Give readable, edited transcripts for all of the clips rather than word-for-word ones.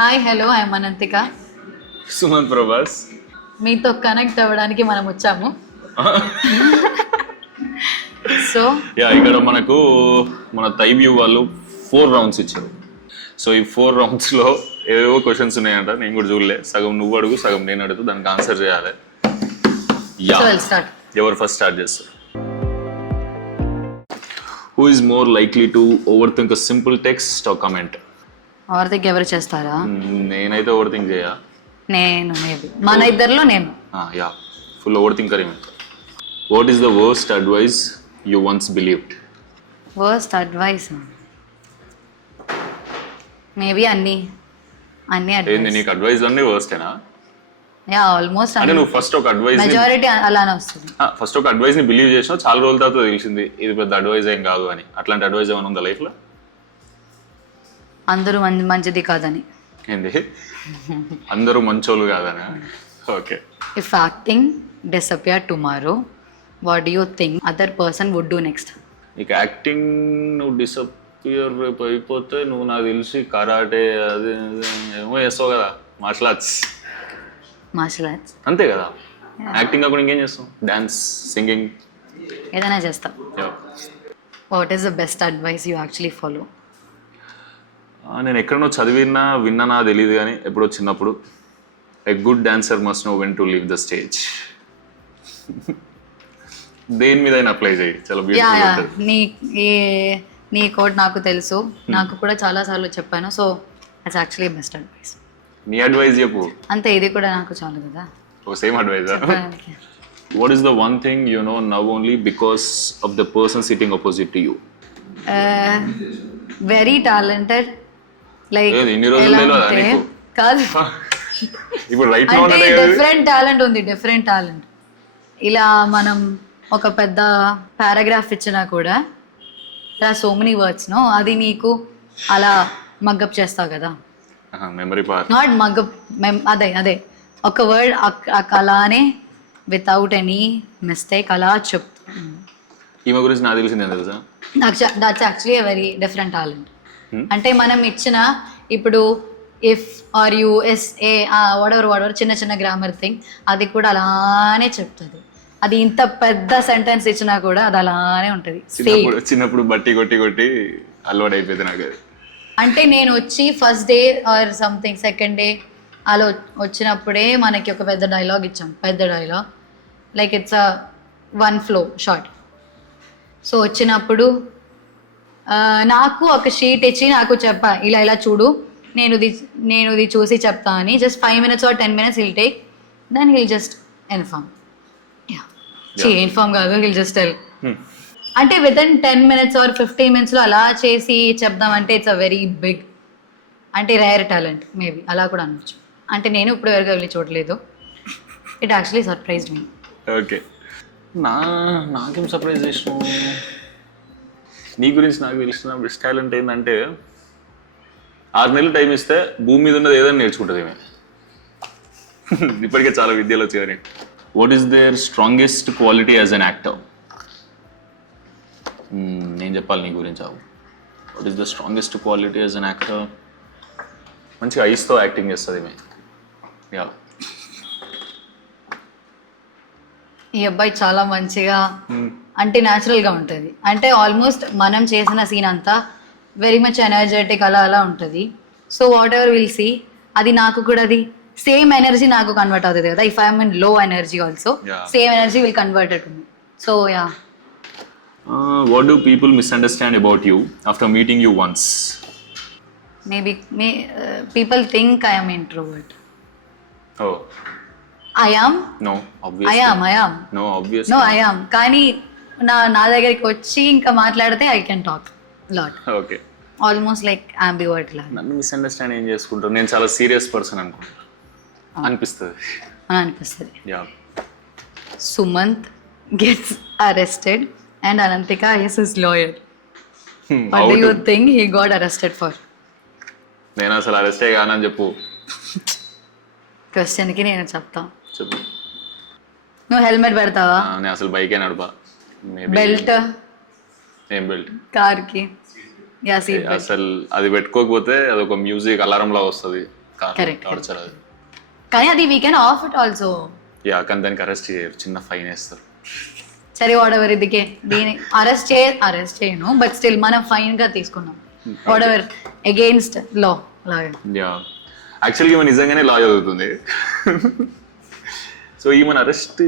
Hi hello I'm Ananthika. Sumanth Prabhas. మీతో connect అవ్వడానికి మనం వచ్చాము. సో ఇక్కడ మనకు మన తైవ్యూ వాళ్ళు 4 రౌండ్స్ ఇచ్చారు. సో ఈ 4 రౌండ్స్లో ఏవేవో క్వశ్చన్స్ ఉన్నాయంట, నేను కూడా చూడలే. సగం నువ్వు అడుగు, సగం నేను అడుగు, దానికి ఆన్సర్ చేయాలి. ఎవరు ఫస్ట్ స్టార్ట్ చేస్తారు? Who is more likely to over think a simple text are comment? Over think ఎవరు చేస్తారా? నేనైతే ఓవర్ థింక్ చేయ. నేను మేబీ మన ఇద్దరిలో నేను. Full over thinker. What is the worst advice you once believed? Worst advice maybe అన్ని ఏంది నీకు అడ్వైస్ అన్నీ వర్స్టేనా? ఆల్మోస్ట్ అంటే నువ్వు ఫస్ట్ ఒక అడ్వైస్ మెజారిటీ అలానే వస్తుంది. ఫస్ట్ ఒక అడ్వైస్ ని బిలీవ్ చేసినావు, చాలా రోజుల తర్వాత తెలిసింది ఇది పెద్ద అడ్వైస్ ఏం కాదు అని. అట్లాంటి అడ్వైస్ ఏమైనా ఉందా లైఫ్ లో? అందరూ మంచిది కాదని. ఏంది అందరూ మంచోళ్ళు కాదని? Okay. If acting disappear tomorrow what do you think other person would do next? నీకు యాక్టింగ్ నువ్వు డిసపియర్ రేపు అయిపోతే నువ్వు నాకు తెలిసి కరాటే అది ఏమో చేస్తావు కదా, మార్షల్ ఆర్ట్స్. మార్షల్ ఆర్ట్స్ అంతే కదా. యాక్టింగ్ కాకుండా ఇంకేం చేస్తాం? డాన్స్, సింగింగ్, ఏదైనా చేస్తాం. What is the best advice you actually follow? నేను ఎక్కడనో విన్నానా తెలియదు కానీ ఎప్పుడో చిన్నప్పుడు, a good dancer must know when to leave the stage. దేని మీద అప్లై చేయి, చాలా బ్యూటిఫుల్. నీ కోట్ నాకు తెలుసు, నాకు కూడా చాలా సార్లు చెప్పాను. So it's actually best advice. నీ అడ్వైస్ చెప్పు. అంతే, ఇది కూడా నాకు చాలు కదా. సేమ్ అడ్వైజా? What is the one thing you know now only because of the person sitting opposite to you? Very talented. Like కాదు, డిఫరెంట్ టాలెంట్ ఉంది, డిఫరెంట్ టాలెంట్. ఇలా మనం ఒక పెద్ద పారాగ్రాఫ్ ఇచ్చినా కూడా సో మెనీ వర్డ్స్ నో, అది నీకు అలా మగ్గప్ చేస్తావు కదా. మెమరీ పవర్ నాట్ మగ్గప్, అదే ఒక వర్డ్ అలానే వితౌట్ ఎనీ మిస్టేక్ అలా చెప్తా. ఈమె గురించి నాకు తెలిసిందే తెలుసా? That's actually a very different talent. అంటే మనం ఇచ్చిన ఇప్పుడు if are you S A what చిన్న చిన్న గ్రామర్ థింగ్ అది కూడా అలానే చెప్తుంది. అది ఇంత పెద్ద సెంటెన్స్ ఇచ్చినా కూడా అది అలానే ఉంటుంది. చిన్నప్పుడు బట్టి కొట్టి అలవాటు అయిపోయింది నాకు అది. అంటే నేను వచ్చి first day or something second day అలా వచ్చినప్పుడే మనకి ఒక పెద్ద డైలాగ్ ఇచ్చాం, పెద్ద dialogue, like it's a 1 flow short. So వచ్చినప్పుడు నాకు ఒక షీట్ ఇచ్చి నాకు చెప్పా, ఇలా చూడు, నేను ఇది చూసి చెప్తా అని. Just 5 minutes or 10 minutes he'll take, then he'll just inform. Inform కాదు, he'll just tell. అంటే వితిన్ 10 minutes or 15 minutes లో అలా చేసి చెప్దామంటే ఇట్స్ అ వెరీ బిగ్, అంటే రేర్ టాలెంట్ మేబీ అలా కూడా అనొచ్చు. అంటే నేను ఇప్పుడు వరకు వెళ్ళి చూడలేదు. It actually surprised me. Okay. నాకేం సర్ప్రైజ్ చేసినావు? నీ గురించి నాకు తెలిసిన బెస్ట్ టాలెంట్ ఏంటంటే 6 నెలలు టైం ఇస్తే భూమి మీద ఉన్నది ఏదైనా నేర్చుకుంటుంది ఏమే. ఇప్పటికే చాలా విద్యలు వచ్చాయని. What is their strongest quality as an actor? నేను చెప్పాలి నీ గురించి. What is the strongest quality as an actor? మంచిగా ఐస్తో యాక్టింగ్ చేస్తుంది ఏమే. ఈ అబ్బాయి చాలా మంచిగా అంటే న్యాచురల్గా ఉంటుంది. అంటే ఆల్మోస్ట్ మనం చేసిన సీన్ అంతా వెరీ మచ్ ఎనర్జెటిక్ అలా ఉంటుంది. So whatever will see, అది నాకు కూడా అది సేమ్ ఎనర్జీ నాకు కన్వర్ట్ అవుతుంది కదా. ఇఫ్ ఐఎమ్ ఇన్ లో energy also same energy will convert to me. So yeah. What do people misunderstand about you after meeting you once? Maybe people think I am introvert. Oh. I am? No, obviously. I am. No, obviously. No, I am. కానీ నా దగ్గరికి వచ్చి ఇంకా మాట్లాడితే I can talk lot. Okay. Almost like ambivert లాగా. నన్ను misunderstand ఏం చేసుకుంటారు? నేను చాలా సీరియస్ పర్సన్ అనిపిస్తుంది. Yeah. Sumanth gets arrested and Anantika is his lawyer. What do you think he got arrested for? నేను అసలు అరెస్టే కానని చెప్పు. క్వశ్చన్కి నేను చెప్తా. చెప్పు. నువ్వు హెల్మెట్ పెడతావా? నేను అసలు బైకే నడపా. బెల్ట్? ఏం బెల్ట్? కార్కి. అసలు అది పెట్టుకోకపోతే అదొక మ్యూజిక్ అలారం లా వస్తుంది. Correct. టార్చర్ అది. కానీ అది we can of it also. Yeah కానీ దానికి అరెస్ట్ చేయరు, చిన్న ఫైన్ వేస్తారు. సరే వాట్ ఎవర్ ఇదికే దీని అరెస్ట్ చేయను బట్ స్టిల్ మనం ఫైన్ గా తీసుకున్నాం వాట్ ఎవర్ అగైన్స్ట్ లా లాగా. యా యాక్చువల్గా ఈమె నిజంగానే లా చదువుతుంది. సో ఈమెను అరెస్ట్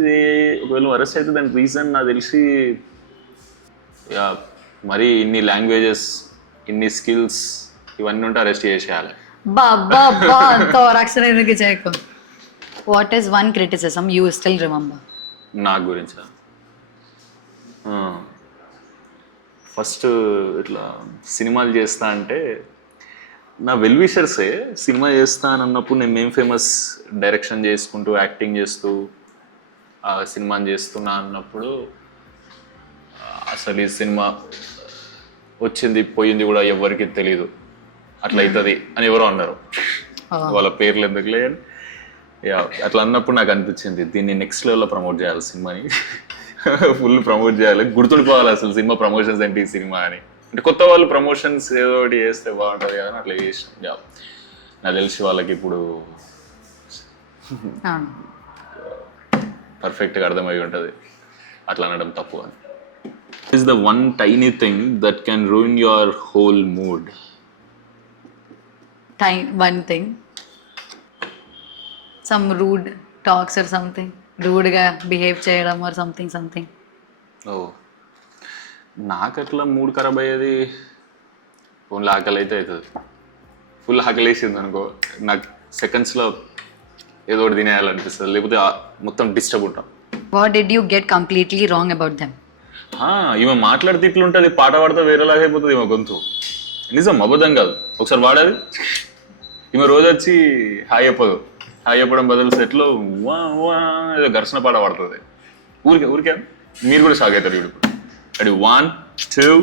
ఒకవేళ అరెస్ట్ అయితే దానికి రీజన్ నాకు తెలిసి యా మరి ఇన్ని లాంగ్వేజెస్ ఇన్ని స్కిల్స్ ఇవన్నీ ఉంటే అరెస్ట్ చేసేయాలి. బాబా అంత రక్షణ ఎందుకు చేయకు. What is one criticism you still remember? నాకు గురించా ఫస్ట్ ఇట్లా సినిమాలు చేస్తా అంటే నా వెల్ విషర్సే సినిమా చేస్తా అని అన్నప్పుడు నేను మేం ఫేమస్ డైరెక్షన్ చేసుకుంటూ యాక్టింగ్ చేస్తూ ఆ సినిమాని చేస్తున్నా అన్నప్పుడు అసలు ఈ సినిమా వచ్చింది పోయింది కూడా ఎవరికి తెలియదు, అట్లా అవుతుంది అని ఎవరో అన్నారు. వాళ్ళ పేర్లు ఎందుకులే అని అట్లా అన్నప్పుడు నాకు అనిపించింది దీన్ని నెక్స్ట్ లెవెల్లో ప్రమోట్ చేయాలి, సినిమాని ఫుల్ ప్రమోట్ చేయాలి, గుర్తుండిపోవాలి అసలు సినిమా ప్రమోషన్స్ ఏంటి ఈ సినిమా అని. అంటే కొత్త వాళ్ళు ప్రమోషన్స్ ఏదో ఒకటి చేస్తే బాగుంటుంది కదా అని అట్లా చేసాం. నాకు తెలిసి వాళ్ళకి ఇప్పుడు పర్ఫెక్ట్గా అర్థమై ఉంటుంది అట్లా అనడం తప్పు అని. Is the one tiny thing that can ruin your whole mood. One thing some rude talks or something, రూడ్గా బిహేవ్ చేయడం ఆర్ సంథింగ్. ఓ నాకు అట్లా మూడ్ ఖరాబ్ అయ్యేది ఫోన్లో ఆకలి అయితే అవుతుంది. ఫుల్ ఆకలి వేసింది అనుకో నాకు సెకండ్స్లో ఏదో ఒకటి తినేయాలనిపిస్తుంది, లేకపోతే మొత్తం డిస్టర్బ్ ఉంటాం. What did you get completely wrong about them? ఈమె మాట్లాడితే ఇట్లుంటుంది, పాట పాడితే వేరేలాగా అయిపోతుంది ఈమె గొంతు. నిజం అబద్ధం కాదు, ఒకసారి వాడేది. ఈమె రోజు వచ్చి హాయ్ చెప్పదు, హాయ్ చెప్పడం బదులు సెట్లో వా వా ఏదో ఘర్షణ పాట పాడుతుంది. ఊరికే మీరు కూడా షాక్ అవుతారు. ఇప్పుడు అది 1 2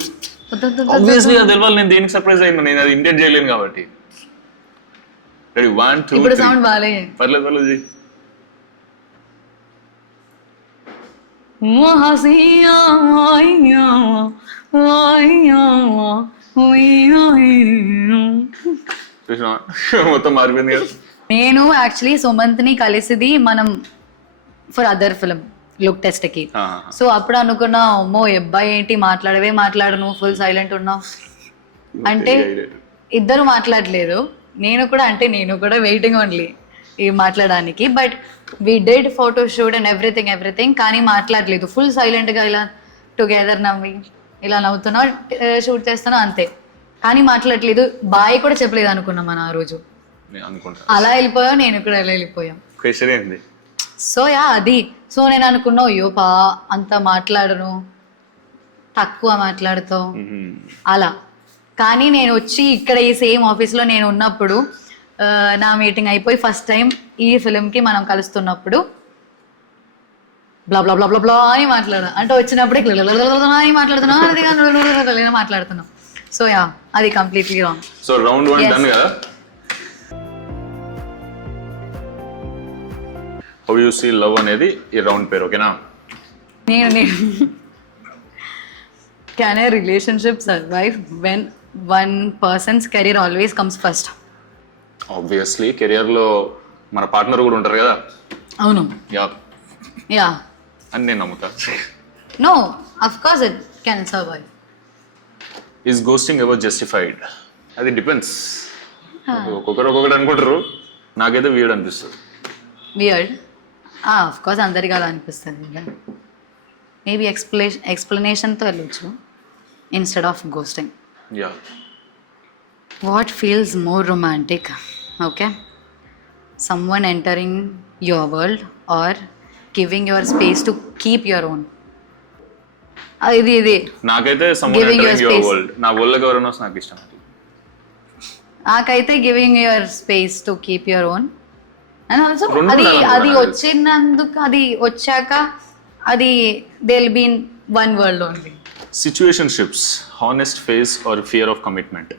ఆబ్వియస్లీ అది తెలవాలి. నేను దేనికి సర్ప్రైజ్ అయినా, నేను అది ఇంటెంట్ చేయలేను కాబట్టి. రెడీ 1 2 ఇప్పుడు సౌండ్ బాలే పర్లేదు మొత్తం మారిపోయింది కదా. నేను యాక్చువల్లీ సుమంత్ని కలిసిది మనం for other film look test కి. సో అప్పుడు అనుకున్నా అమ్మో అబ్బాయి ఏంటి మాట్లాడను ఫుల్ సైలెంట్ ఉన్నావు అంటే ఇద్దరు మాట్లాడలేదు. నేను కూడా వెయిటింగ్ ఓన్లీ ఈ మాట్లాడడానికి. But we did photo shoot and everything కానీ మాట్లాడలేదు. ఫుల్ సైలెంట్ గా ఇలా టుగెదర్ నవ్వి ఇలా నవ్వుతున్నా షూట్ చేస్తున్నా అంతే, కానీ మాట్లాడలేదు. బాయ్ కూడా చెప్పలేదు అనుకున్నాం మనం ఆ రోజు. అలా వెళ్ళిపోయాం, నేను కూడా అలా వెళ్ళిపోయాం. సో అది సో నేను అనుకున్నా అయ్యో అంత మాట్లాడను, తక్కువ మాట్లాడుతావు అలా. కానీ నేను వచ్చి ఇక్కడ ఈ సేమ్ ఆఫీస్లో నేను ఉన్నప్పుడు నా మీటింగ్ అయిపోయి ఫస్ట్ టైం ఈ ఫిలింకి మనం కలుస్తున్నప్పుడు బ్లా బ్లా బ్లా బ్లా బ్లా అని మాట్లాడా అంటే వచ్చినప్పుడే అని మాట్లాడుతున్నాం. సో అది completely wrong. So round 1 done కదా. హౌ యు సీ లవ్ అనేది ఈ రౌండ్ పేరు, ఓకేనా? నేను can A relationship survive when one persons career always comes first? Obviously కెరియర్లో మన పార్ట్నర్ కూడా ఉంటారు కదా. అవును. యా అని నేను నమ్ముతా. No of course it can survive. Is ghosting ever justified? అది డిపెండ్స్. ఒక్కొక్కరు అనుకుంటారు, నాకైతే వీర్డ్ అనిపిస్తుంది. వియర్డ్ ఆఫ్ కోర్స్ అందరికీ అలా అనిపిస్తుంది. మేబీ ఎక్స్ప్లెనేషన్తో వెళ్ళొచ్చు instead of ghosting. Yeah what feels more romantic? Okay, someone entering your world or giving your space to keep your own? ఇది నాకైతే someone entering your world, నా వరల్డ్కి ఎవరైనా వస్తే నాకు ఇష్టం. నాకైతే giving your space to keep your own. And also అది వచ్చినందుకు అది వచ్చాక అది they will be in one world only. Situationships, honest face or fear of commitment?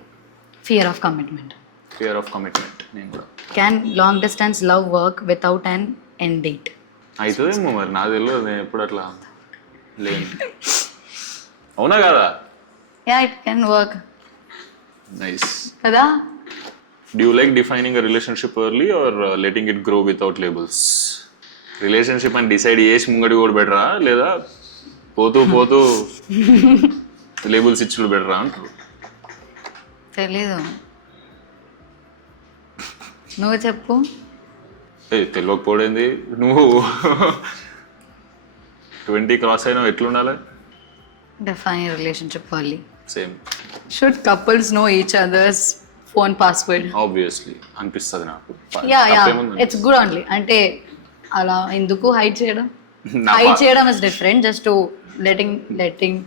Fear of commitment. Fear of commitment. నేను కూడా. Can long distance love work without an end date? అవుతుందేమో మరి, నాకు తెలియదు, నేను ఎప్పుడు అట్లా లేను. అవునా కదా? Yeah it can work. Nice కదా. Do you like defining a relationship early or letting it grow without labels? Relationship అని డిసైడ్ చేసి ముంగడి కూడా బెటరా, లేదా పోతూ పోతూ లేబుల్స్ ఇచ్చుడు బెటరా అంటారు? తెలీదు, నువ్వు చెప్పు. తెలియకపోయింది నువ్వు 20 క్రాస్ అయినా ఎట్లుండాలి? Define relationship early. Same should couples know each others phone password? Obviously అనిపిస్తుంది నాకు. యా తప్పేముంది? It's good only. అంటే అలా ఎందుకు హైడ్ చేయడం? నా హైడ్ చేయడం is different, just to letting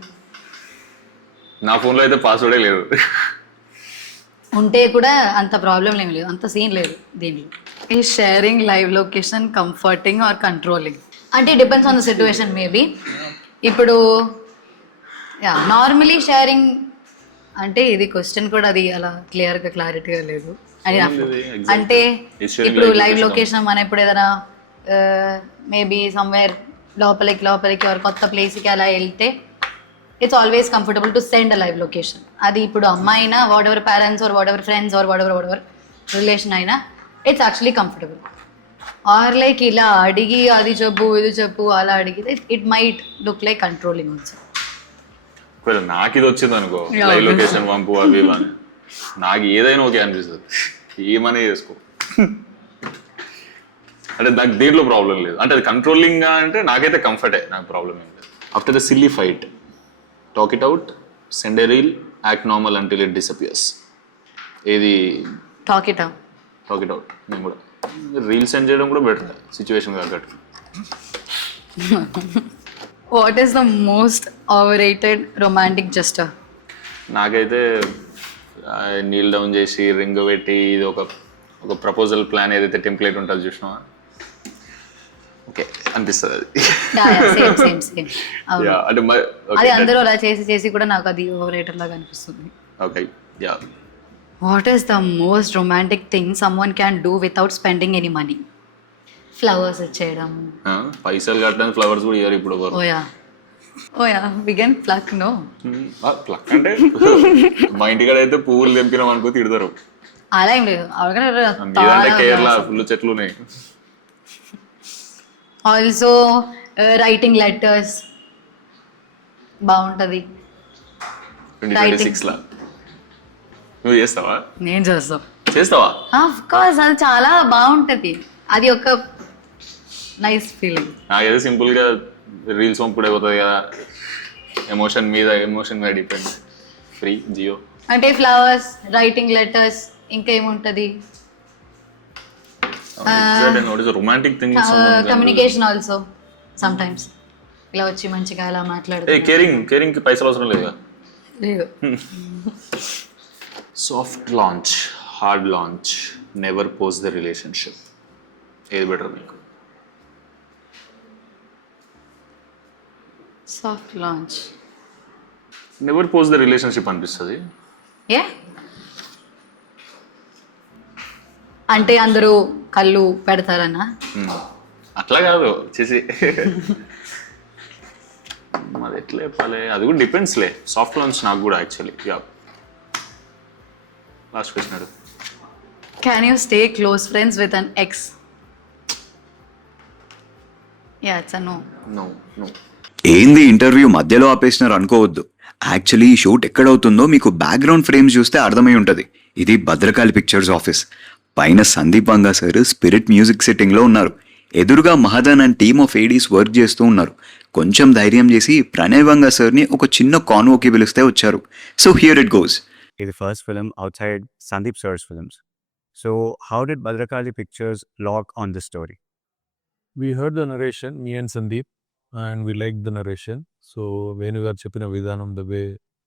నా ఫోన్లో అయితే పాస్వర్డే లేదు. ఉంటే కూడా అంత ప్రాబ్లం ఏమి లేదు, అంత సీన్ లేదు దీనిలో. ఈ sharing live location comforting or controlling అంటే depends on the situation maybe. ఇప్పుడు యా నార్మలీ షేరింగ్ అంటే ఇది క్వశ్చన్ కూడా అది అలా క్లారిటీగా లేదు అని నాకు. అంటే ఇప్పుడు లైవ్ లొకేషన్ మనం ఇప్పుడు ఏదైనా మేబీ సమ్వేర్ లోపలికి ఆర్ కొత్త ప్లేస్కి అలా వెళ్తే it's always comfortable to send a live location. అది ఇప్పుడు అమ్మాయినా whatever parents or whatever friends or whatever relation అయినా it's actually comfortable. Or like ఇలా అడిగి అది చెప్పు ఇది చెప్పు అలా అడిగితే it might look like controlling also. ఒకవేళ నాకు ఇది వచ్చింది అనుకో, లైవ్ లొకేషన్ పంపు అవి ఇవని, నాకు ఏదైనా ఓకే అనిపిస్తుంది, ఏమనే చేసుకో. అంటే నాకు దీంట్లో ప్రాబ్లం లేదు. అంటే అది కంట్రోలింగ్ అంటే నాకైతే కంఫర్టే, నాకు ప్రాబ్లం ఏం లేదు. After the silly fight talk it out, send a reel, act normal until it disappears. ఏది? Talk it out. నేను కూడా రీల్ సెండ్ చేయడం కూడా బెటర్ సిచ్యువేషన్ తగ్గట్టు. What is the most overrated romantic gesture? నాకైతే నీల్ డౌన్ చేసి ring పెట్టి ఇది ఒక ప్రపోజల్ ప్లాన్ ఏదైతే టెంప్లెట్ ఉంటుంది చూసినావా, ఓకే అనిపిస్తుంది అది. సేమ్ Yeah, అంటే అది అందరూ అలా చేసి కూడా నాకు అది ఓవర్రేటెడ్ లాగా అనిపిస్తుంది. Okay yeah. What is the most romantic thing someone can do without spending any money? Flowers ఇచ్చేయడం. పైసలు కట్టడానికి ఫ్లవర్స్ కూడా ఇయ్యారు ఇప్పుడు ఎవరు. ఓయా బిగన్ ప్లక్ నో. ప్లక్ అంటే మా ఇంటికాడ అయితే పువ్వులు తెంపినాం అనుకో తిడతారు. అలా ఏం లేదు, మీదంటే కేరళ ఫుల్ చెట్లు ఉన్నాయి. ఆల్సో రైటింగ్ లెటర్స్ బాగుంటది. 2026 లా నువ్వు చేస్తావా? నేను చేస్తావా? ఆఫ్ కోర్స్, అది చాలా బాగుంటది. అది ఒక నైస్ ఫీలింగ్. నాకైతే సింపుల్ గా రీల్స్ పంపుడే పోతుంది కదా, ఎమోషన్ మీద డిపెండ్. ఫ్రీ జియో అంటే ఫ్లవర్స్, రైటింగ్ లెటర్స్, ఇంకా ఏముంటది? Romantic thing. Communication also some times ఇలా వచ్చి మంచిగా అలా మాట్లాడుతూ. కేరింగ్ కి పైసలు అవసరం లేదు. Soft launch, hard launch, never pose the relationship, ఏది బెటర్ మీకు? Soft launch, never pose the relationship అనిపిస్తుంది. ఏ అంటే అందరూ కళ్ళు పెడతారన్నా? అట్లా కాదు చేసి అది ఎట్లా చెప్పాలి, అది కూడా డిపెండ్స్ లే. సాఫ్ట్ లాంచ్ నాకు కూడా యాక్చువల్లీ. యా, లాస్ట్ క్వశ్చన్ అడుగు. Can you stay close friends with an ex? Yeah it's no. No. ఏంది ఇంటర్వ్యూ మధ్యలో ఆపేసినారు అనుకోవద్దు. యాక్చువల్లీ ఈ షూట్ ఎక్కడవుతుందో మీకు బ్యాక్గ్రౌండ్ ఫ్రేమ్స్ చూస్తే అర్థమై ఉంటుంది. ఇది భద్రకాళి పిక్చర్స్ ఆఫీస్. పైన సందీప్ వంగా సార్ స్పిరిట్ మ్యూజిక్ సెట్టింగ్లో ఉన్నారు. ఎదురుగా Mahajan and team of ADs work చేస్తూ ఉన్నారు. కొంచెం ధైర్యం చేసి ప్రణయ్ వంగా సార్ని ఒక చిన్న కాన్వోకి పిలిస్తే వచ్చారు. So here it goes. It's the first film outside Sandeep Sir's films. So how did Bhadrakali Pictures lock on this story? We heard the narration, me and Sandeep, and we liked the narration. So when we are చెప్పిన విధానం, the way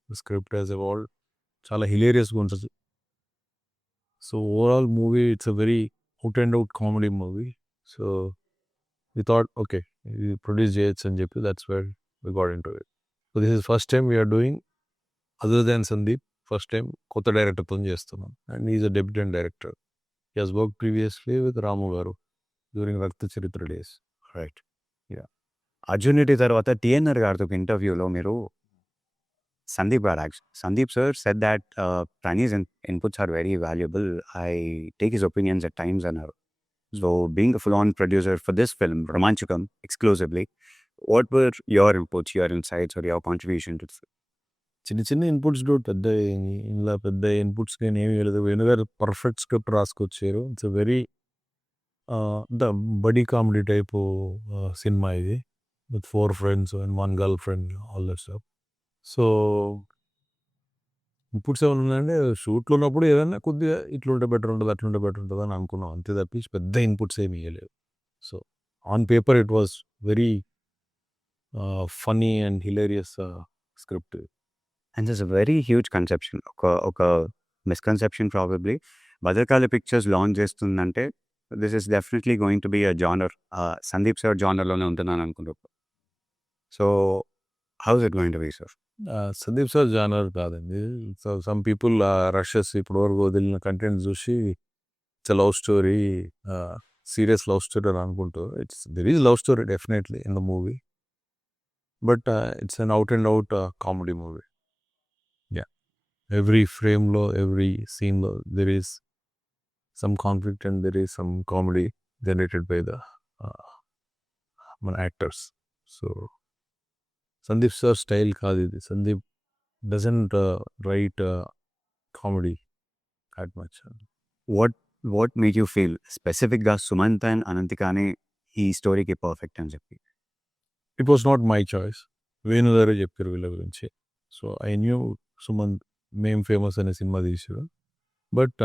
the script has evolved, చాలా hilarious గా ఉంటుంది. So overall movie, it's a very out and out comedy movie. So we thought, okay, we produce చేయొచ్చు అని చెప్పి, that's where we got into it. So this is first time we are doing, other than Sandeep, first time కొత్త డైరెక్టర్తో చేస్తున్నాం. And he is a debutant director. He has worked previously with Ramu Garu during రక్త చరిత్ర days. Right. Yeah. Arjun Reddy తర్వాత TNR గారితో ఒక ఇంటర్వ్యూలో మీరు Sandeep Baraj. Sandeep sir said that Prani's inputs are very valuable. I take his opinions at times and so being a full-on producer for this film, Romanchakam, exclusively, what were your inputs, your insights, or your contribution to the film? చిన్న చిన్న inputs పెద్ద ఇలా పెద్ద inputs కానీ ఏమీ లేదు. వేణుగారు perfect script రాసుకొచ్చారు. It's very the buddy comedy type cinema ఇది, with 4 friends and 1 girl friend, all that stuff. So inputs ఏమైనా ఉన్నాయంటే షూట్లో ఉన్నప్పుడు ఏదైనా కొద్దిగా ఇట్లుంటే బెటర్ ఉంటుంది, అట్లుంటే బెటర్ ఉంటుంది అని అనుకున్నాం, అంతే తప్పించి పెద్ద ఇన్పుట్స్ ఏమి ఇవ్వలేదు. So on paper it was very funny and hilarious script. And there's a very huge conception, ఒక misconception probably. Bhadrakali pictures launch చేస్తుందంటే this is definitely going to be a genre, Sandeep sir జానర్లోనే ఉంటుందని అనుకుంటున్నాను. So how is it going to be sir? Sandeep sir genre కాదండి. So some people rushes ఇప్పటి వరకు వదిలిన content చూసి it's love story, serious love story అని అనుకుంటూ, there is love story definitely in the movie, but it's an out and out comedy movie. Every ఫ్రేమ్లో, every సీన్లో there is some conflict and there is some comedy generated by the మన actors. So Sandeep sir style కాదు ఇది. Sandeep doesn't write comedy that much. What make you feel స్పెసిఫిక్గా Sumanth and అనంతికాని ఈ స్టోరీకి perfect అని చెప్పి? It was not my choice, Venu గారే చెప్పారు వీళ్ళ గురించి. సో ఐ న్యూ సుమంత్ మేం ఫేమస్ అనే సినిమా తీసారు, బట్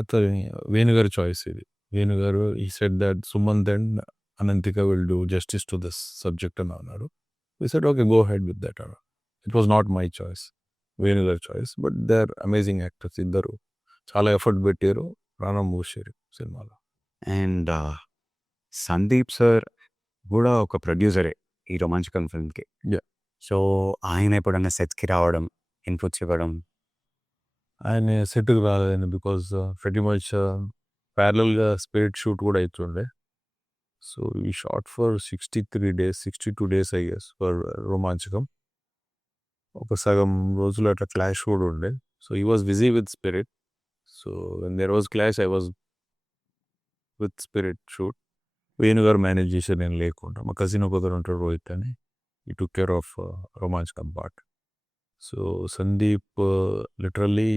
అతని వేణుగారి చాయిస్ ఇది. వేణుగారు he said that Sumanth and Ananthika will do justice to this subject అని అన్నారు. We said okay, go ahead with that. It was not my choice, వేణుగారి choice, but they are amazing actors. ఇద్దరు చాలా effort పెట్టారు, ప్రాణం మూసారు సినిమాలో. అండ్ సందీప్ సార్ కూడా ఒక ప్రొడ్యూసరే ఈ రొమాంచకం ఫిల్మ్కి. Yeah. సో ఆయన ఎప్పుడన్నా సెట్స్కి రావడం, ఇన్పుట్స్ ఇవ్వడం? ఆయన సెట్కి రాలేదండి, బికాజ్ వెరీ మచ్ ప్యారలల్గా స్పిరిట్ షూట్ కూడా అవుతుండే. So he shot for 63 days, 62 days I guess for Romanchakam. ఒక సగం రోజులు అట్లా క్లాష్ కూడా ఉండే. So he was busy with Spirit. So when there was clash I was with Spirit shoot. వేణుగారు మేనేజ్ చేశారు నేను లేకుండా. మా కజిన్ ఒకరు ఉంటాడు, రోహిత్ అని, he took care of Romanchakam part. So Sandeep literally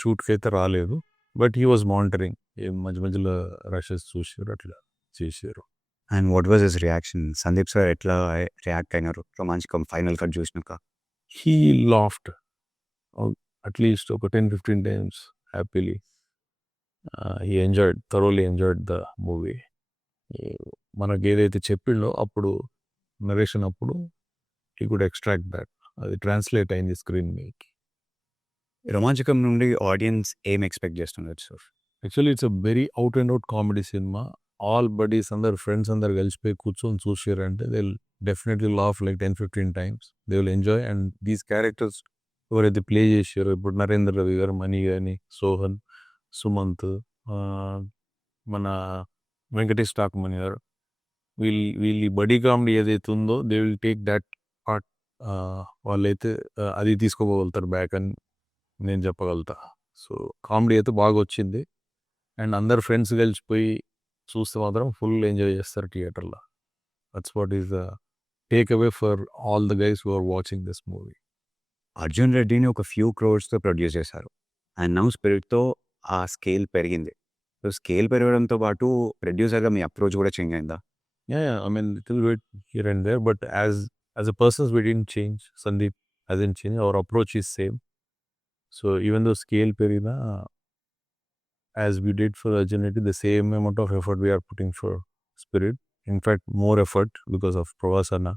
షూట్కి అయితే రాలేదు, బట్ హీ వాజ్ మానిటరింగ్. మధ్య మధ్యలో రషెస్ చూసారు, అట్లా చేశారు. And what was his reaction? Sandeep sir ఎట్లా రియాక్ట్ అయినారు రొమాంచకం ఫైనల్ కట్ చూసినాక? హీ లాఫ్ట్ అట్లీస్ట్ ఒక 10-15 times happily. He enjoyed, thoroughly enjoyed the movie. మనకి ఏదైతే చెప్పిండో అప్పుడు నరేషన్ అప్పుడు హీ కుడ్ ఎక్స్ట్రాక్ట్ దట్. అది ట్రాన్స్లేట్ అయింది స్క్రీన్ మీదకి. రొమాంచకం నుండి ఆడియన్స్ ఏం ఎక్స్పెక్ట్ చేస్తున్నారు sir? Actually it's a very out and out comedy cinema. All buddies అందరు ఫ్రెండ్స్ అందరు కలిసిపోయి కూర్చొని చూసారంటే they will definitely laugh like 10-15 times. They will enjoy. And these characters ఎవరైతే ప్లే చేసారో, ఇప్పుడు నరేంద్ర రవి గారు, మణి గాని, సోహన్, సుమంత్, మన వెంకటేష్ టాకుమణి గారు, వీళ్ళ బడీ కామెడీ ఏదైతే ఉందో they will take that part. వాళ్ళైతే అది తీసుకోగలుగుతారు బ్యాక్ అని నేను చెప్పగలుగుతా. సో కామెడీ అయితే బాగా వచ్చింది. అండ్ అందరు ఫ్రెండ్స్ కలిసిపోయి చూస్తే మాత్రం ఫుల్ ఎంజాయ్ చేస్తారు థియేటర్లో. That's what is the takeaway for all the guys who are watching this movie. Arjun రెడ్డిని ఒక ఫ్యూ క్రోర్స్తో ప్రొడ్యూస్ చేశారు. అండ్ నౌ స్పిరిట్తో ఆ స్కేల్ పెరిగింది. సో స్కేల్ పెరగడంతో పాటు ప్రొడ్యూసర్గా మీ అప్రోచ్ కూడా చేంజ్ అయిందా? Yeah, I mean, little bit here and there, but as a person, we didn't change. Sandeep hasn't changed. Our approach is same. So even though scale perina, as we did for Arjun Reddy, the same amount of effort we are putting for Spirit. In fact, more effort because of Pravasana.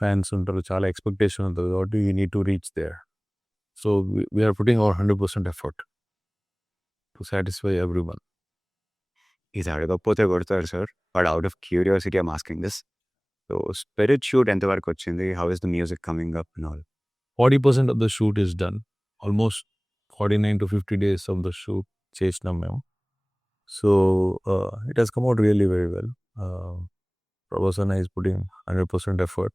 Fans ఉంటారు, చాలా expectation ఉంటుంది కాబట్టి you need to reach there. So we are putting our 100% effort to satisfy everyone. ఇది అడగకపోతే కొడతారు sir, but out of curiosity I'm asking this. So spirit shoot ఎంతవరకు వచ్చింది? How is the music coming up and all? 40% of the shoot is done. Almost 49 to 50 days of the shoot చేసినాం మేము. So it has come out really very well. Pravasana is putting 100% effort.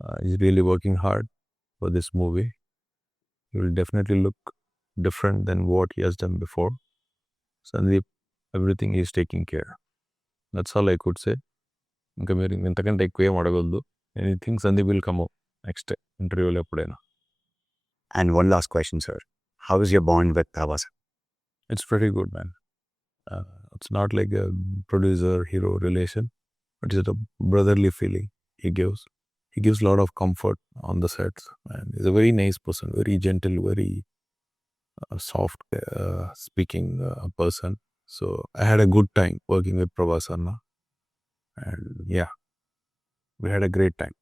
He's really working hard for this movie. He will definitely look different than what he has done before. Sandeep, everything he is taking care. That's all I could say. ఇంకా మీరు ఇంతకంటే ఎక్కువ ఏం అడగొద్దు. Anything Sandeep will come next ఇంటర్వ్యూలో ఎప్పుడైనా. And one last question, sir. How is your bond with Prabhas? It's pretty good, man. It's not like a producer-hero relation, but it's a brotherly feeling he gives. He gives a lot of comfort on the sets, and he's a very nice person, very gentle, very soft speaking person. So I had a good time working with Prabhas Anna, and yeah, we had a great time.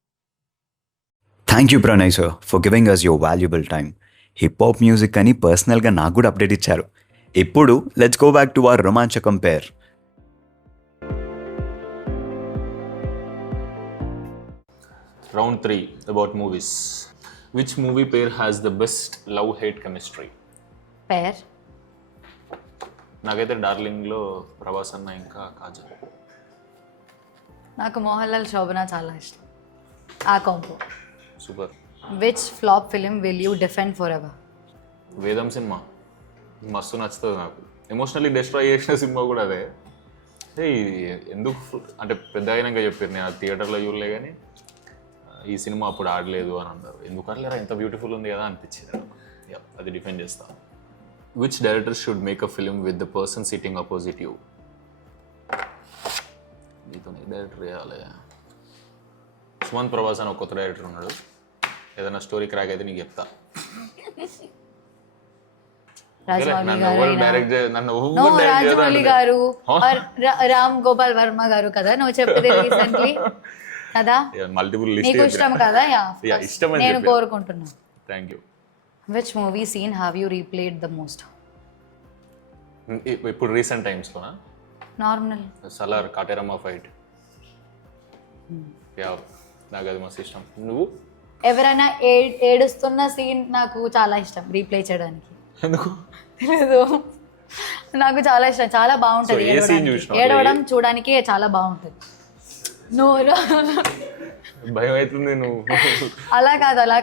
Thank you Pranay sir for giving us your valuable time. Hip hop music అని పర్సనల్గా నాకు కూడా update ఇచ్చారు. ఇప్పుడు let's go back to our Romanchakam pair. Round 3 about movies. Which movie pair has the best love-hate chemistry? పేర్ నాకైతే డార్లింగ్లో ప్రభాస్ అన్న ఇంకా కాజల్. నాకు మోహన్లాల్ శోభన చాలా ఇష్టం. ఆ combo. Super. Which flop film will you defend for ever? Vedam cinema మస్తు నచ్చుతుంది నాకు. ఎమోషనల్లీ డిస్ట్రాయ్ చేసిన సినిమా కూడా అదే. ఇది ఎందుకు అంటే పెద్ద అయినాక చెప్పారు, నేను థియేటర్లో చూడలే కానీ ఈ సినిమా అప్పుడు ఆడలేదు అని అన్నారు. ఎందుకు ఆడలేరా, ఇంత బ్యూటిఫుల్ ఉంది కదా అనిపించింది. అది డిఫెండ్ చేస్తాను. Which director should make a film with the person sitting opposite you? నీతో డైరెక్టర్ చేయాలి. సుమంత్ ప్రభాస్ అని ఒక కొత్త డైరెక్టర్ ఉన్నాడు. ఏదైనా స్టోరీ క్రాక్ అయితే నీకు చెప్తా. రాజమౌళి గారు, రామ్ గోపాల్ వర్మ గారు కదా నువ్వు చెప్పేది రీసెంట్లీ కదా, మల్టిపుల్ నీకు ఇష్టం కదా? ఇష్టం. నేను కోరుకుంటున్నాను. Thank you. Which movie scene have you replayed the most? ఇప్పుడు రీసెంట్ టైమ్స్లోనా? నార్మల్. సలార్ కాటేరమ్మ ఫైట్. నాకు అది మస్తు ఇష్టం. నువ్వు? ఎవరైనా ఏడుస్తున్న సీన్ నాకు చాలా ఇష్టం రీప్లే చేయడానికి. ఎందుకు తెలీదు, నాకు చాలా ఇష్టం. చాలా బాగుంటుంది ఏడవడం చూడడానికి, చాలా బాగుంటుంది. నువ్వు భయం అవుతుంది. నువ్వు అలా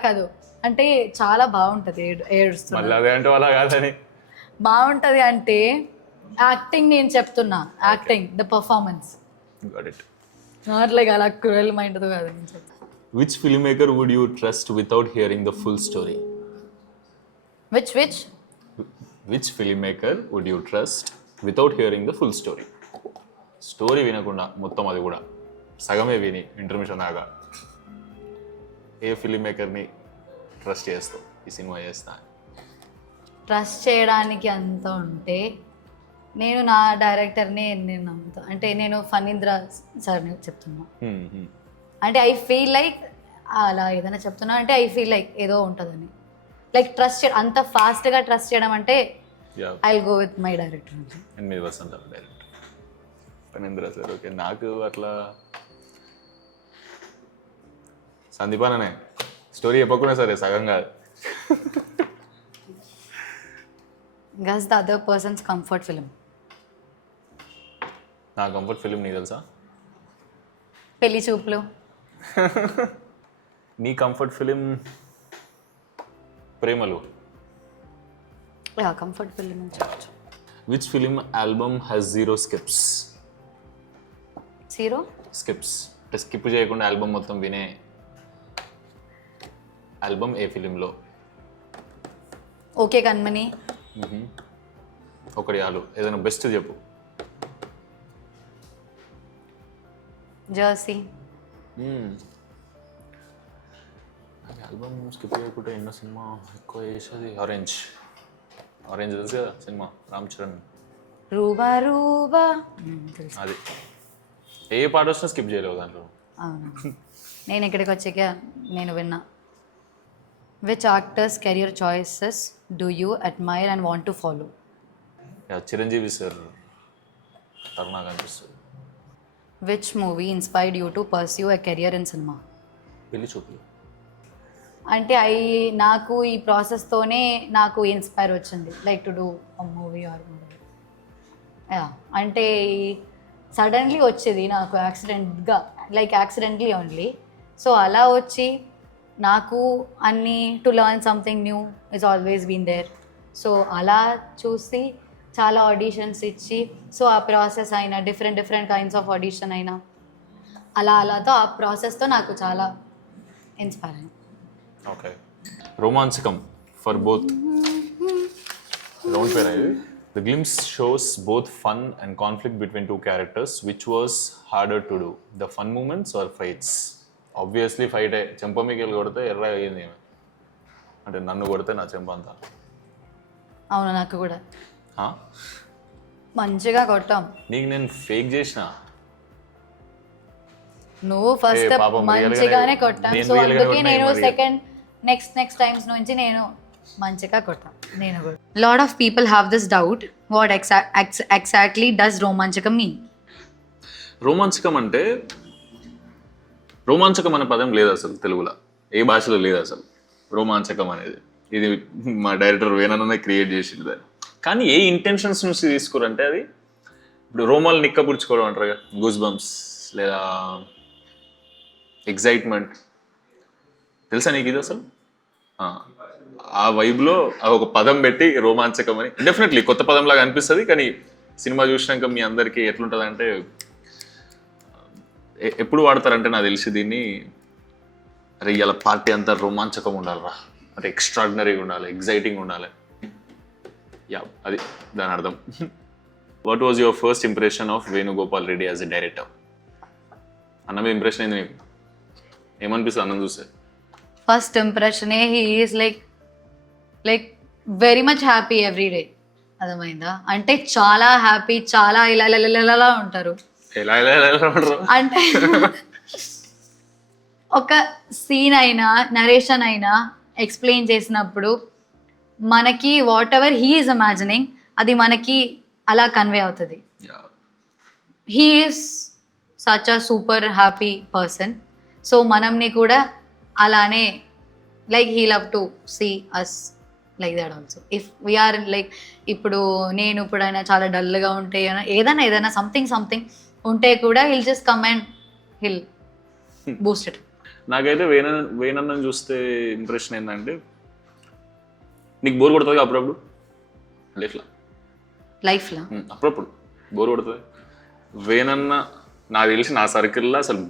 కాదు అంటే చాలా బాగుంటుంది ఏడుస్తున్నా. అదే అంటే అలా కాదని బాగుంటుంది అంటే యాక్టింగ్, నేను చెప్తున్నా acting, the performance. Not like అలా క్రూయల్ మైండ్తో కాదు నేను చెప్తాను. Which filmmaker would you trust without hearing the full story? Which filmmaker would you trust without hearing the full story? Story వినకుండా మొత్తం, అది కూడా సగమే విని ఇంటర్మిషన్ దాకా ఏ ఫిల్మ్ మేకర్ని ట్రస్ట్ చేస్తావు? ఈ సినిమా చేస్తా ట్రస్ట్ చేయడానికి అంత ఉంటే నేను నా డైరెక్టర్ని నేను నమ్ముతాను. అంటే నేను ఫణీంద్ర సార్ని చెప్తున్నా. అంటే ఐ ఫీల్ లైక్ అలా ఏదైనా చెప్తున్నా అంటే ఐ ఫీల్ లైక్ ఏదో ఉంటుందని. లైక్ ట్రస్ట్ అంత ఫాస్ట్గా ట్రస్ట్ చేయడం అంటే I will go with my director. 8% director Phanindra sir. Okay, నాకు అట్లా సందీపాననే స్టోరీ చెప్పకుండా సరే సగం కాదు. Guess the other person's comfort film. నా కంఫర్ట్ ఫిలిం నీకు తెలుసా? పెళ్లి చూపులు. నీ comfort film Premalu. Comfort film అని చెప్పచ్చు. Which film album has 0 skips? 0 skips అంటే స్కిప్ చేయకుండా ఆల్బమ్ మొత్తం వినే ఆల్బమ్ ఏ ఫిలింలో? ఓకే కన్మని. ఒకటి చాలు, ఏదైనా బెస్ట్ చెప్పు. జర్సీ. ఆల్బమ్ స్కిప్ చేయకుండా ఎన్నో సినిమా ఎక్కువ చేసేది ఆరెంజ్. ఆరెంజ్ తెలుసు కదా సినిమా, రామ్ చరణ్. రూబా రూబా అది ఏ పాట వచ్చినా స్కిప్ చేయలేవు దాంట్లో. అవునా, నేను ఇక్కడికి వచ్చాక నేను విన్నా. Which actors career choices do you admire and want to follow? Chiranjeevi sir నాకు అనిపిస్తుంది. Which movie inspired you to pursue a career in cinema? Pelli Choopulu. అంటే నాకు ఈ ప్రాసెస్తోనే నాకు ఇన్స్పైర్ వచ్చింది, like to do a movie or అంటే సడన్లీ వచ్చేది నాకు యాక్సిడెంట్గా, లైక్ యాక్సిడెంట్లీ ఓన్లీ. సో అలా వచ్చి నాకు అన్ని to learn something new is always been there. So అలా చూసి చాలా ఆడిషన్స్ ఇచ్చి, సో ఆ ప్రాసెస్ అయినా డిఫరెంట్ కైండ్స్ ఆఫ్ ఆడిషన్ అయినా అలాతో ఆ ప్రాసెస్తో నాకు చాలా ఇన్స్పైర్ అయింది. ఓకే, రోమాంచకం ఫర్ బోత్ రౌండ్ పేర్ ఇది. The glimpse shows both fun and conflict between two characters. Which was harder to do, the fun moments or fights? Obviously fight. చెంప మీకెళ్ళి కొడితే ఎర్ర అయ్యింది ఏమి, అంటే నన్ను కొడితే నా చెంప అంతా. అవును, నాకు కూడా హా? మంచిగా కొట్టాం. నీకు నేను ఫేక్ చేసిన. నువ్వు ఫస్ట్ పాపం, మంచిగానే కొట్టాం. నేను సో real గానే అందుకే కొట్టినా, నేను మరి. సెకండ్ నెక్స్ట్ టైమ్స్ నుంచి నేను మంచిగా కొట్టాం. నేను కూడా. Lot of people have this doubt, what exactly does Romanchakam mean? Romanchakam అంటే, రోమాంచకం అనే పదం లేదు అసలు తెలుగులో, ఏ భాషలో లేదు అసలు రోమాంచకం అనేది. ఇది మా డైరెక్టర్ వేణనే క్రియేట్ చేసింది దాన్ని. కానీ ఏ ఇంటెన్షన్స్ నుంచి తీసుకోరంటే, అది ఇప్పుడు రోమాలు నిక్కపుడుచుకోవడం అంటారు కదా, గూస్ బంప్స్ లేదా ఎగ్జైట్మెంట్, తెలుసా నీకు ఇది అసలు? ఆ వైబ్లో ఒక పదం పెట్టి రోమాంచకం అని, డెఫినెట్లీ కొత్త పదంలాగా అనిపిస్తుంది. కానీ సినిమా చూసినాక మీ అందరికీ ఎట్లుంటుంది అంటే, ఎప్పుడు వాడతారంటే నాకు తెలిసి దీన్ని, అరే ఇలా పార్టీ అంతా రోమాంచకం ఉండాలిరా, అంటే ఎక్స్ట్రాడినరీగా ఉండాలి, ఎగ్జైటింగ్ ఉండాలి. యా, అది దాని అర్థం. What was your first impression of Venugopal Reddy as a director? అన్న మీద ఇంప్రెషన్ అయింది నీకు? ఏమనిపిస్తుంది అన్నం చూస్తే? First impression he is like very much happy every day. అర్థమైందా? అంటే చాలా హ్యాపీ, చాలా ఇలా ఉంటారు. ఎలా ఎలా ఎలా ఉంటారు అంటే ఒక సీన్ అయినా నరేషన్ అయినా ఎక్స్ప్లెయిన్ చేసినప్పుడు మనకి whatever he is imagining అది మనకి అలా కన్వే అవుతుంది. He is such a super happy person. So మనంని కూడా అలానే like he love to see us like that also. If we are like ఇప్పుడు నేను ఇప్పుడైనా చాలా డల్గా ఉంటే ఏదైనా సంథింగ్ ఉంటే కూడా hill just come and hill Boost it. నాకైతే వేణన్నను చూస్తే ఇంప్రెషన్ ఏంటంటే, నీకు బోర్ కొడుతుంది అప్పుడప్పుడు లైఫ్లో అప్పుడప్పుడు బోర్ కొడుతుంది. వేణన్న నాకు తెలిసి నా సర్కిల్లో అసలు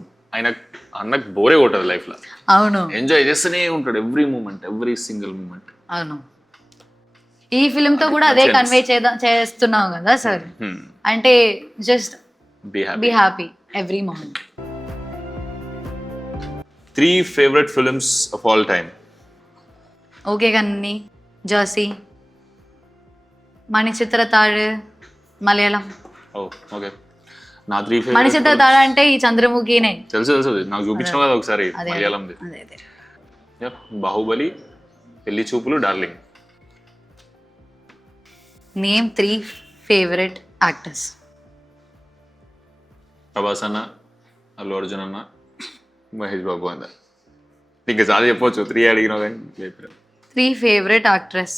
అన్నకు బోరే కొట్టదు లైఫ్లో. అవును, ఎంజాయ్ చేస్తూనే ఉంటాడు every moment, every single moment. అవును. ఈ ఫిలింతో కూడా అదే కన్వే చేస్తున్నాం కదా సార్. అంటే just be happy every moment. 3 favorite films of all time. Okay Kanni, Jersey, Manichitrathazhu Malayalam. Okay, నా 3 favorite మణిచిత్ర తాడు అంటే ఈ చంద్రముఖినే. తెలుసు నాకు చూపించిన కదా ఒకసారి మలయాళంది. అదే బాహుబలి, పెళ్లి చూపులు, darling. Name 3 favorite actors. Prabhas అన్న, అల్లు అర్జున్ అన్న, మహేష్ బాబు అన్న. ఇంకా చాలా చెప్పవచ్చు, 3 అడిగినావు కానీ చెప్పారు. 3 favorite actress.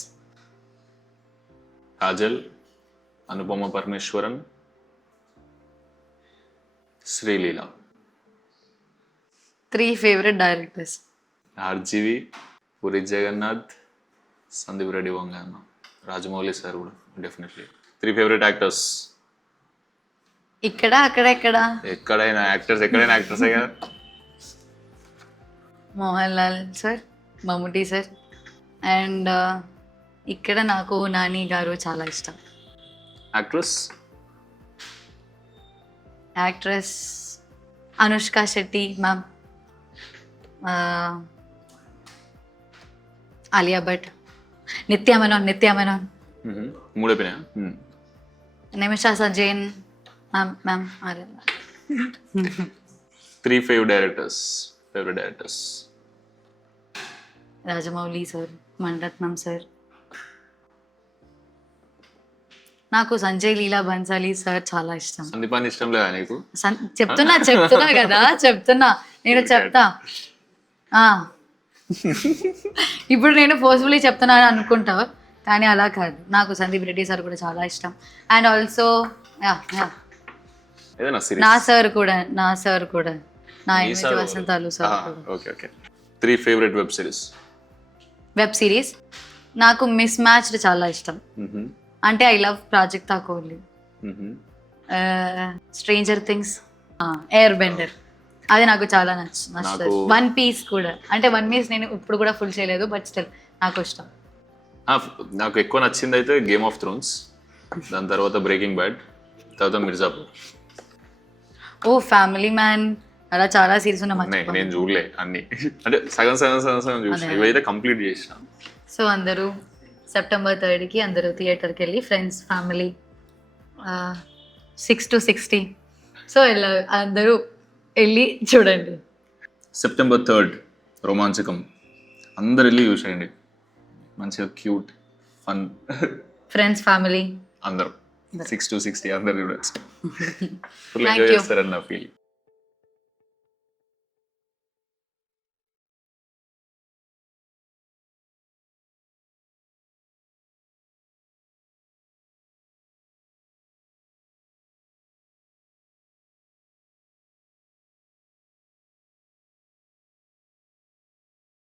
Kajal, Anupama Parameswaran, Sreeleela. 3 favorite directors. RGV, Puri Jagannadh, Sandeep Reddy Vanga అన్న, రాజమౌళి సార్ కూడా డెఫినెట్లీ. 3 favorite actors. ఇక్కడ అక్కడ ఎక్కడైనా యాక్టర్స్ కదా. Mohan Lal sir, Mammootty sir, and ఇక్కడ నాకు నాని గారు చాలా ఇష్టం. యాక్ట్రెస్ అనుష్క శెట్టి మ్యామ్, ఆలియా భట్, నిత్య మెనన్, 3 అయిపోయినా. Nimisha Sajayan ma'am. 3 favorite directors. Rajamouli sir, Mani Ratnam sir. నాకు సంజయ్ లీలా బన్సాలి సార్ చాలా ఇష్టం. సందీపాన్ని ఇష్టం లేదా నీకు? చెప్తున్నా కదా, నేను చెప్తా. ఇప్పుడు నేను ఫోర్స్ఫుల్లీ చెప్తున్నాను అనుకుంటా, కానీ అలా కాదు. నాకు సందీప్ రెడ్డి సార్ కూడా చాలా ఇష్టం. అండ్ ఆల్సో నా సార్ కూడా నా Eenimidi Vasanthalu sir. Okay okay 3 favourite web series. Web series నాకు మిస్ మ్యాచ్డ్ చాలా ఇష్టం. అంటే I love project Kohli, stranger things, air bender, అది నాకు చాలా నచ్చుతుంది. వన్ పీస్ కూడా, అంటే వన్ పీస్ నేను ఇప్పుడు కూడా ఫుల్ చేయలేదు, బట్ స్టిల్ నాకు ఇష్టం. నాకు ఎక్కువ నచ్చింది అయితే గేమ్ ఆఫ్ థ్రోన్స్, దాని తర్వాత బ్రేకింగ్ బ్యాడ్, తర్వాత మిర్జాపూర్. ఓ ఫ్యామిలీ మ్యాన్, అలా చాలా సిరీస్ ఉన్నాయి. నేను చూడలే అన్ని, అంటే సగం చూసిన, ఇవైతే కంప్లీట్ చేసిన. సో అందరూ September 3 అందరూ థియేటర్కి వెళ్ళి ఫ్రెండ్స్ ఫ్యామిలీ 6 to 60, సో అందరూ వెళ్ళి చూడండి. September 3 రోమాంచకం, అందరు వెళ్ళి చూసేయండి. మంచిగా క్యూట్ ఫన్, ఫ్రెండ్స్ ఫ్యామిలీ అందరూ 6 to 60 అందరు చూడొచ్చు. Full Thank enjoy you. చేస్తారని నా ఫీలింగ్.